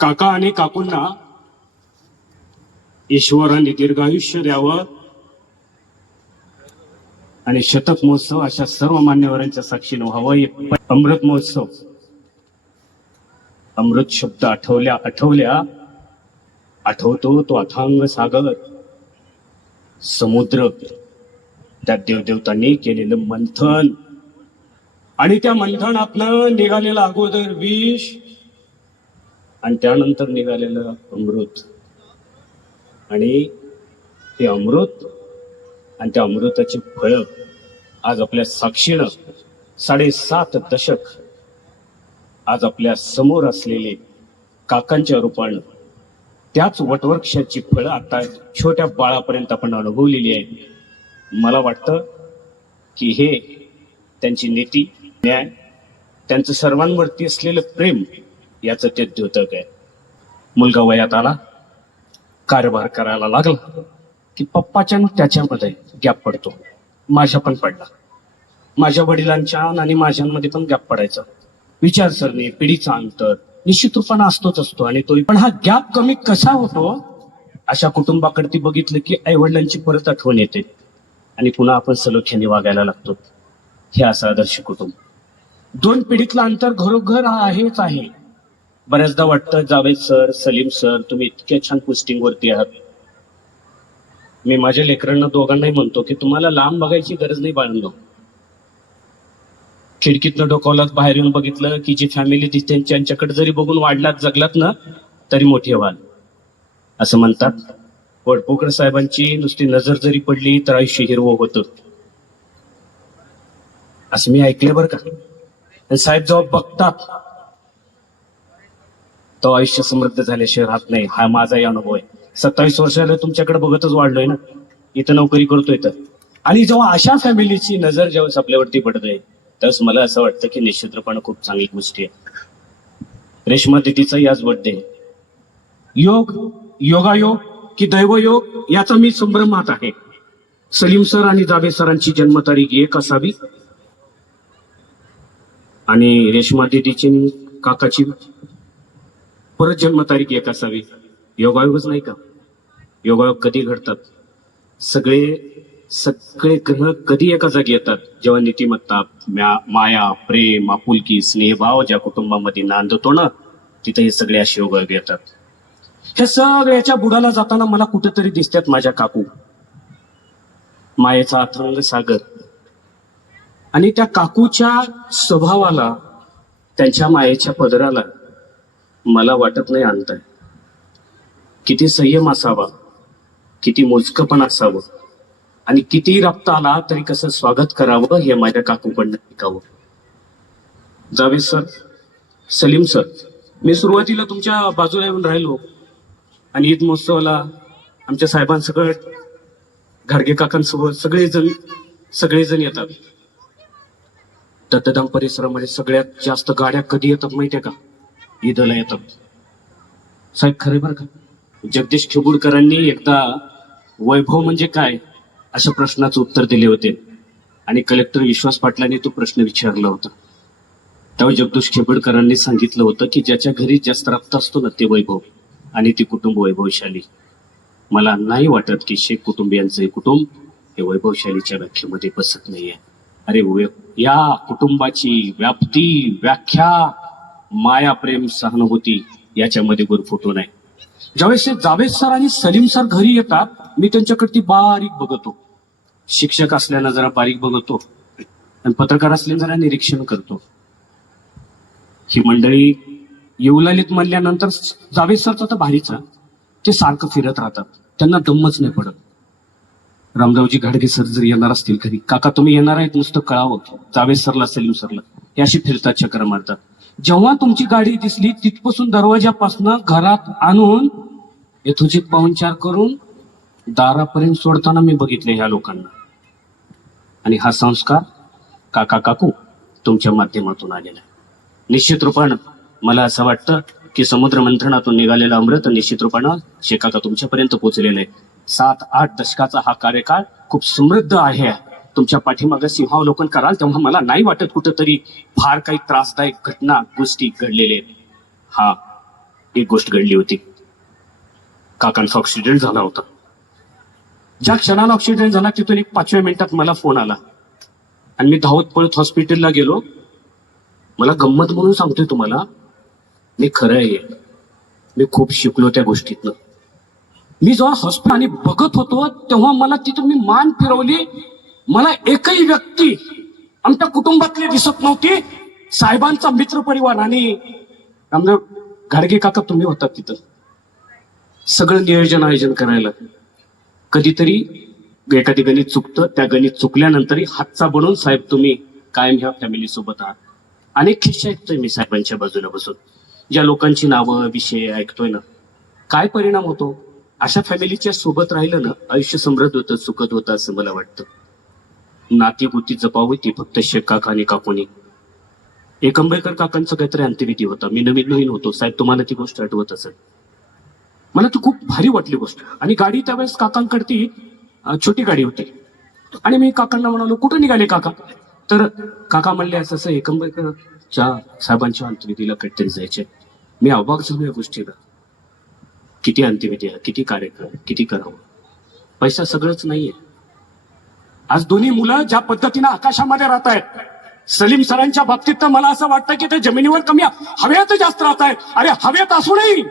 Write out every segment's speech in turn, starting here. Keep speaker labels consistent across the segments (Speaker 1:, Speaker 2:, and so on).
Speaker 1: काका आणि काकूंना ईश्वराने दीर्घायुष्य द्यावं आणि शतक महोत्सव अशा सर्व मान्यवरांच्या साक्षीनं व्हावं. हे अमृत महोत्सव. अमृत शब्द आठवल्या आठवल्या आठवतो तो अथांग सागर. समुद्र त्या देवदेवतांनी केलेलं मंथन. आणि त्या मंथनातनं निघालेलं अगोदर विष आणि त्यानंतर निघालेलं अमृत. आणि ते अमृत आणि त्या अमृताची फळं आज आपल्या साक्षीनं साडेसात दशक आज आपल्यासमोर असलेले काकांच्या रूपानं त्याच वटवृक्षाची फळं आता छोट्या बाळापर्यंत आपण अनुभवलेली आहे मला वाटतं की हे त्यांची नीती न्याय त्यांचं सर्वांवरती असलेलं प्रेम याचं ते द्योतक आहे. मुलगा वयात आला कारभार करायला लागला की पप्पाच्या त्याच्यामध्ये गॅप पडतो. माझ्या पण पडला. माझ्या वडिलांच्या आणि माझ्यांमध्ये पण गॅप पडायचा. विचारसरणी पिढीचा अंतर निश्चित रूपाने असतोच असतो आणि तोही. पण हा गॅप कमी कसा होतो? अशा कुटुंबाकडे ती बघितलं की आई वडिलांची परत आठवण येते. आणि पुन्हा आपण सलोख्याने वागायला लागतो. हे असं आदर्श कुटुंब. दोन पिढीतलं अंतर घरोघर हा आहेच आहे. बऱ्याचदा वाटतं जावेद सर सलीम सर तुम्ही इतक्या छान पोस्टिंग वरती आहात. मी माझ्या लेकरांना दोघांनाही म्हणतो की तुम्हाला लांब बघायची गरज नाही बाळंनो. खिडकीतनं डोकावलात बाहेर येऊन बघितलं की जी फॅमिली दिसते त्यांच्याकडे जरी बघून वाढलात जगलात ना तरी मोठी व्हाल असं म्हणतात. वडपोकर साहेबांची नुसती नजर जरी पडली तर आयुष्य हिरवं होतं. असं मी ऐकलं बरं का. साहेब जेव्हा बघतात तो आयुष्य समृद्ध झाल्याशिवाय राहत नाही. हा माझाही अनुभव आहे. सत्तावीस वर्षाला तुमच्याकडे बघतच वाढलोय ना? इथं नोकरी करतोय तर. आणि जेव्हा अशा फॅमिलीची नजर जेव्हा आपल्यावरती पडते त्यावेळेस मला असं वाटतं की निश्चितपणे खूप चांगली गोष्टी आहे रेश्मा दिदीचा आज बर्थडे योग योगायोग की दैवयोग याचा मी संभ्रमात आहे. सलीम सर आणि जाबे सरांची जन्मतारीख एक असावी. आणि रेश्मा दिदीची काकाची परत जन्मतारीख एक असावी. योगायोगच नाही का? योगायोग कधी घडतात? सगळे सगळे ग्रह कधी एका जागी येतात? जेव्हा नीतिमत्ता माया प्रेम आपुलकी स्नेहभाव ज्या कुटुंबामध्ये नांदतो ना तिथे हे सगळे असे योगायोग येतात. हे सगळ्याच्या बुडाला जाताना मला कुठेतरी दिसतात माझ्या काकू. मायेचा अथांग सागर. आणि त्या काकूच्या स्वभावाला त्यांच्या मायेच्या पदराला मला वाटत नाही आणताय. किती संयम असावा किती मोजकं पण असावं आणि किती रक्त आला तरी कसं स्वागत करावं हे माझ्या काकूकडनं शिकावं जावेद सर सलीम सर मी सुरुवातीला तुमच्या बाजूला येऊन राहिलो. आणि ईद महोत्सवाला आमच्या साहेबांसकट घाडगे काकांसोबत सगळेजण सगळेजण येतात. दत्तधाम परिसरामध्ये सगळ्यात जास्त गाड्या कधी येतात माहितीये का? ईदला येतात. साहेब खरे बरं का? जगदीश खेबुडकरांनी एकदा वैभव म्हणजे काय अशा प्रश्नाचं उत्तर दिले होते. आणि कलेक्टर विश्वास पाटलांनी तो प्रश्न विचारला होता. तेव्हा जगदीश खेबडकरांनी सांगितलं होतं की ज्याच्या घरी जास्त रक्त असतो ना ते वैभव. आणि ती कुटुंब वैभवशाली. मला नाही वाटत की शेख कुटुंबियांचं हे कुटुंब हे वैभवशालीच्या व्याख्येमध्ये बसत नाहीये. अरे या कुटुंबाची व्याप्ती व्याख्या माया प्रेम सहानुभूती याच्यामध्ये गुरफुटून आहे ज्यावेळेस जावेद सर आणि सलीम सर घरी येतात मी त्यांच्याकडे ती बारीक बघतो. शिक्षक असल्यानं जरा बारीक बघतो. आणि पत्रकार असल्यानं जरा निरीक्षण करतो. ही मंडळी येऊलालीत म्हणल्यानंतर जावेद सरचं तर भारीच ते सारखं फिरत राहतात. त्यांना दमच नाही पडत. रामरावजी घाडगे सर जर येणार असतील घरी काका तुम्ही येणार आहेत नुसतं कळावं. जावेद सरला सलीम सरला. हे अशी फिरतात चक्र मारतात. जेव्हा तुमची गाडी दिसली तिथपासून दरवाजापासून घरात आणून येथुची पाहुणचार करून दारापर्यंत सोडताना मी बघितले ह्या लोकांना. आणि हा संस्कार काका काकू तुमच्या माध्यमातून आलेला आहे. निश्चित रूपानं मला असं वाटतं की समुद्र मंथनातून निघालेलं अमृत निश्चित रूपानं शेकाका तुमच्यापर्यंत पोहोचलेलं आहे. सात आठ दशकाचा हा कार्यकाळ खूप समृद्ध आहे. तुमच्या पाठीमागं सिंहावलोकन कराल तेव्हा मला नाही वाटत कुठंतरी फार काही त्रासदायक घटना गोष्टी घडलेल्या आहेत. हा एक गोष्ट घडली होती. काकांचा ऑक्सिडेंट झाला होता. ज्या क्षणाला ऑक्सिडेंट झाला तिथून एक पाचव्या मिनिटात मला फोन आला. आणि मी धावत पळत हॉस्पिटलला गेलो. मला गंमत म्हणून सांगतोय तुम्हाला मी खरं आहे. मी खूप शिकलो त्या गोष्टीतनं. मी जेव्हा हॉस्पिटल आणि बघत होतो तेव्हा मला तिथं मी मान फिरवली. मला एकही व्यक्ती आमच्या कुटुंबातली दिसत नव्हती. साहेबांचा मित्र परिवार आणि आमचं गाडगे काका तुम्ही होता तिथं. सगळं नियोजन आयोजन करायला. कधीतरी एखादी गणित चुकतं. त्या गणित चुकल्यानंतरही हातचा बनवून साहेब तुम्ही कायम ह्या फॅमिली सोबत आहात. अनेक खिस्से ऐकतोय मी साहेबांच्या बाजूला बसून. ज्या लोकांची नावं विषय ऐकतोय ना काय परिणाम होतो? अशा फॅमिलीच्या सोबत राहिलं ना आयुष्य समृद्ध होतं सुखद होतं असं मला वाटतं. नाती गोती जपावी ती फक्त शेख काका आणि काकोनी. एकंबेकर काकांचं काहीतरी अंत्यविधी होता. मी नवीन नवीन होतो. साहेब तुम्हाला ती गोष्ट आठवत असेल. मला ती खूप भारी वाटली गोष्ट. आणि गाडी त्यावेळेस काकांकडती छोटी गाडी होती. आणि मी काकांना म्हणालो कुठं निघाले काका? तर काका म्हणले असं असं एकंबरकरच्या साहेबांच्या अंत्यविधीला कटतरी जायचे मी अवाक झालो या गोष्टीला. किती अंत्यविधी आहे किती कार्यक्रम किती करावं? पैसा सगळंच नाहीये. आज दोन्ही मुलं ज्या पद्धतीनं आकाशामध्ये राहत आहेत सलीम सरांच्या बाबतीत तर मला असं वाटतं की ते जमिनीवर कमी हवेत जास्त राहत आहेत. अरे हवेत असूनही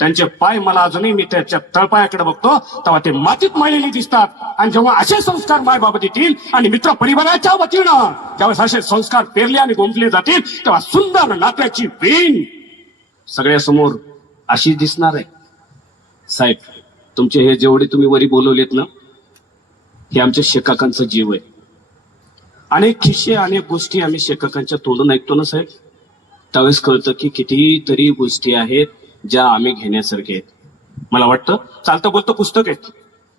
Speaker 1: त्यांचे पाय मला अजूनही मी त्याच्या तळपायाकडे बघतो तेव्हा ते मातीत माळलेली दिसतात. आणि जेव्हा असे संस्कार मायबाबत येतील आणि मित्र परिवाराच्या वतीनं ज्यावेळेस असे संस्कार पेरले आणि गोंबले जातील तेव्हा सुंदर नात्याची वेण सगळ्यासमोर अशी दिसणार आहे. साहेब तुमचे हे जेवढे तुम्ही वरी बोलवलेत ना हे आमच्या शेकाकांचा जीव आहे. अनेक खिस्से अनेक गोष्टी आम्ही शेकाकांच्या तोंडून ऐकतो ना साहेब? त्यावेळेस कळतं की कितीतरी गोष्टी आहेत ज्या आम्ही घेण्यासारख्या आहेत. मला वाटतं चालतं बोलतं पुस्तक आहे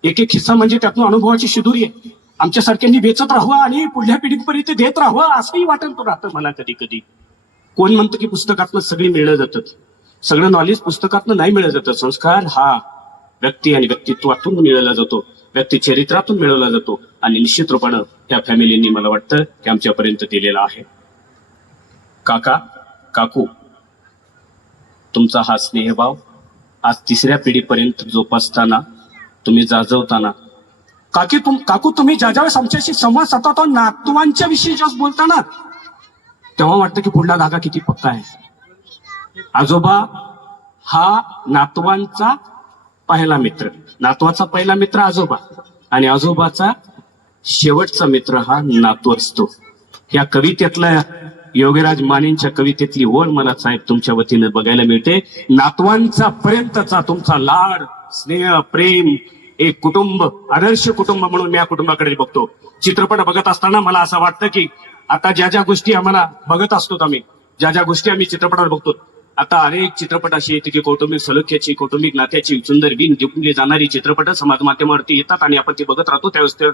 Speaker 1: एक एक खिस्सा म्हणजे त्यातून अनुभवाची शिदुरी आहे. आमच्यासारख्यांनी वेचत राहावं आणि पुढल्या पिढीपर्यंत देत राहावं असंही वाटत राहतं मला कधी कधी कोण म्हणतं की पुस्तकातनं सगळी मिळलं जातं? सगळं नॉलेज पुस्तकातनं नाही मिळलं जातं. संस्कार हा व्यक्ती आणि व्यक्तित्वातून मिळवला जातो. व्यक्तिचरित्रातून मिळवला जातो आणि निश्चित रूपानं त्या फॅमिलीनी मला वाटतं की आमच्यापर्यंत दिलेला आहे. काका काकू तुमचा हा स्नेहभाव आज तिसऱ्या पिढीपर्यंत जोपासताना तुम्ही जाजवताना. काकी तुम काकू तुम्ही ज्या ज्यावेळेस आमच्याशी संवाद साधता नातवांच्या विषयी जास्त बोलताना तेव्हा वाटतं की पुढला धागा किती पक्का आहे. आजोबा हा नातवांचा पहिला मित्र. नातवाचा पहिला मित्र आजोबा. आणि आजोबाचा शेवटचा मित्र हा नातू असतो या कवितेतल्या योगीराज मानेंच्या कवितेतली ओळ मला साहेब तुमच्या वतीनं बघायला मिळते. नातवांचा पर्यंतचा तुमचा लाड स्नेह प्रेम एक कुटुंब आदर्श कुटुंब म्हणून मी या कुटुंबाकडे बघतो. चित्रपट बघत असताना मला असं वाटतं की आता ज्या ज्या गोष्टी आम्हाला बघत असतो आम्ही ज्या ज्या गोष्टी आम्ही चित्रपटावर बघतो आता अनेक चित्रपट अशी येते की कौटुंबिक सलोख्याची कौटुंबिक नात्याची सुंदर बिन जिंकली जाणारी चित्रपट समाज माध्यमावरती येतात आणि आपण ती बघत राहतो. त्यावेळेस ते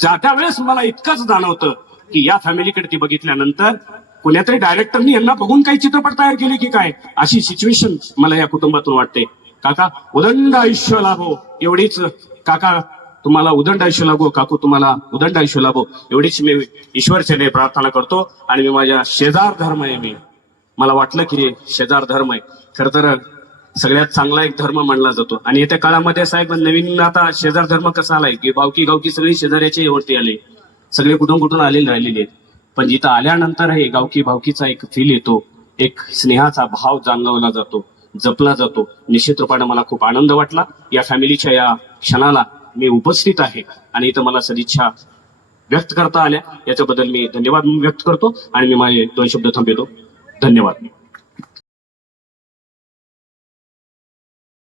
Speaker 1: ज्या त्यावेळेस मला इतकंच जाणवतं की या फॅमिलीकडे ती बघितल्यानंतर कोण्या डायरेक्टरनी यांना बघून काही चित्रपट तयार केले की काय? अशी सिच्युएशन मला या कुटुंबातून वाटते. काका उदंड आयुष्य लाभो एवढीच काका तुम्हाला उदंड आयुष्य लाभो काकू तुम्हाला उदंड आयुष्य लाभो एवढीच मी ईश्वरचे प्रार्थना करतो आणि मी माझ्या शेजार धर्म आहे मी. मला वाटलं की शेजार धर्म आहे. खर तर सगळ्यात चांगला एक धर्म मानला जातो. आणि येत्या काळामध्ये साहेब नवीन आता शेजार धर्म कसा आलाय? की गावकी गावकी सगळी शेजाऱ्याच्या वरती आले. सगळे कुठून कुठून आलेले राहिलेले आहेत. पण जिथं आल्यानंतर हे गावकी भावकीचा एक फील येतो. एक स्नेहाचा भाव जाणवला जातो जपला जातो. निश्चित रूपाने मला खूप आनंद वाटला. या फॅमिलीच्या या क्षणाला मी उपस्थित आहे. आणि इथं मला सदिच्छा व्यक्त करता आल्या. याच्याबद्दल मी धन्यवाद व्यक्त करतो. आणि मी माझे दोन शब्द थांबवतो. धन्यवाद.